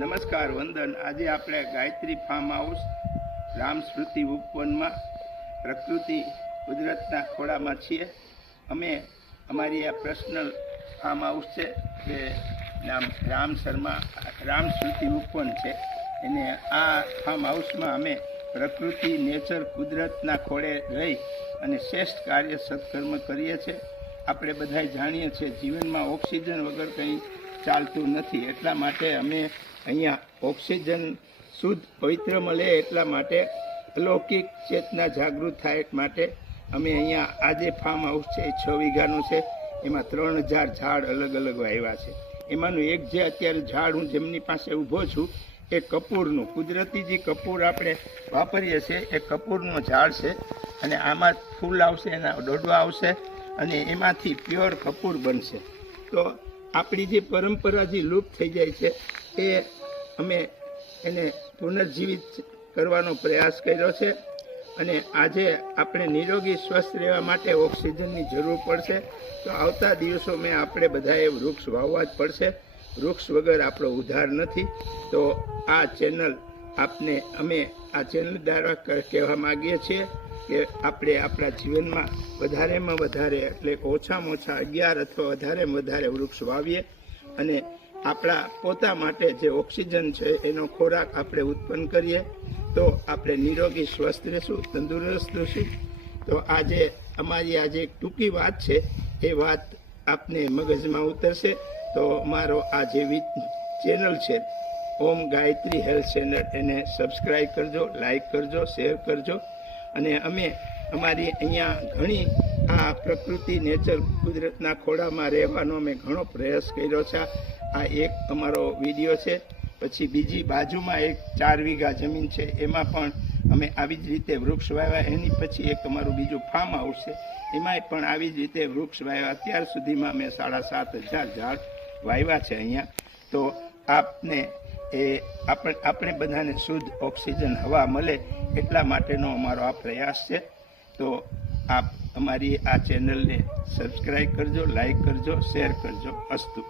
નમસ્કાર વંદન. આજે આપણે ગાયત્રી ફાર્મ હાઉસ રામસ્મૃતિ ઉપવનમાં પ્રકૃતિ કુદરતના ખોળામાં છીએ. અમે અમારી આ પર્સનલ ફાર્મ હાઉસ છે કે નામ રામસ્મૃતિ ઉપવન છે. અને આ ફાર્મ હાઉસમાં અમે પ્રકૃતિ નેચર કુદરતના ખોળે રહી અને શ્રેષ્ઠ કાર્ય સત્કર્મ કરીએ છીએ. આપણે બધા જાણીએ છીએ જીવનમાં ઓક્સિજન વગર કંઈ ચાલતું નથી. એટલા માટે અમે અહીંયા ઓક્સિજન શુદ્ધ પવિત્ર મળે એટલા માટે અલૌકિક ચેતના જાગૃત થાય માટે અમે અહીંયા આજે ફાર્મ હાઉસ છે એ 6 વીઘાનું છે. એમાં 3000 ઝાડ અલગ અલગ વાવ્યા છે. એમાંનું એક જે અત્યારે ઝાડ હું જેમની પાસે ઊભો છું એ કપૂરનું, કુદરતી જે કપૂર આપણે વાપરીએ છીએ એ કપૂરનું ઝાડ છે. અને આમાં ફૂલ આવશે, એના ડોડવા આવશે અને એમાંથી પ્યોર કપૂર બનશે. તો આપણી જે પરંપરા જે લુપ્ત થઈ જાય છે એ અમે એને પુનર્જીવિત કરવાનો પ્રયાસ કર્યો છે. અને આજે આપણે નિરોગી સ્વસ્થ રહેવા માટે ઓક્સિજનની જરૂર પડશે. તો આવતા દિવસોમાં આપણે બધાએ વૃક્ષ વાવવા જ પડશે. વૃક્ષ વગર આપણો ઉદ્ધાર નથી. તો આ ચેનલ આપને અમે આ ચેનલ દ્વારા કહેવા માગીએ છીએ કે આપણે આપણા જીવનમાં વધારેમાં વધારે એટલે ઓછામાં ઓછા 11 અથવા વધારેમાં વધારે વૃક્ષ વાવીએ અને આપણા પોતા માટે જે ઓક્સિજન છે એનો ખોરાક આપણે ઉત્પન્ન કરીએ તો આપણે નિરોગી સ્વસ્થ રહીશું, તંદુરસ્ત રહીશું. તો આજે અમારી આજે એક ટૂંકી વાત છે એ વાત આપને મગજમાં ઉતરશે. તો મારો આ જે ચેનલ છે ઓમ ગાયત્રી હેલ્થ ચેનલ એને સબસ્ક્રાઈબ કરજો, લાઈક કરજો, શેર કરજો. અને અમે અમારી અહીંયા ઘણી આ પ્રકૃતિ નેચર કુદરતના ખોળામાં રહેવાનો અમે ઘણો પ્રયાસ કર્યો છે. આ એક અમારો વિડીયો છે. પછી બીજી બાજુમાં એક 4 વીઘા જમીન છે એમાં પણ અમે આવી જ રીતે વૃક્ષ વાવ્યા. એની પછી એક અમારું બીજું ફાર્મ હાઉસ છે એમાંય પણ આવી જ રીતે વૃક્ષ વાવ્યા. અત્યાર સુધીમાં અમે 7500 ઝાડ વાવ્યા છે અહીંયા. તો આપને આપણે બધાને શુદ્ધ ઓક્સિજન હવા મળે એટલા માટેનો અમારો આ પ્રયાસ છે. તો આપ અમારી આ ચેનલને સબસ્ક્રાઈબ કરજો, લાઈક કરજો, શેર કરજો. અસ્તુ.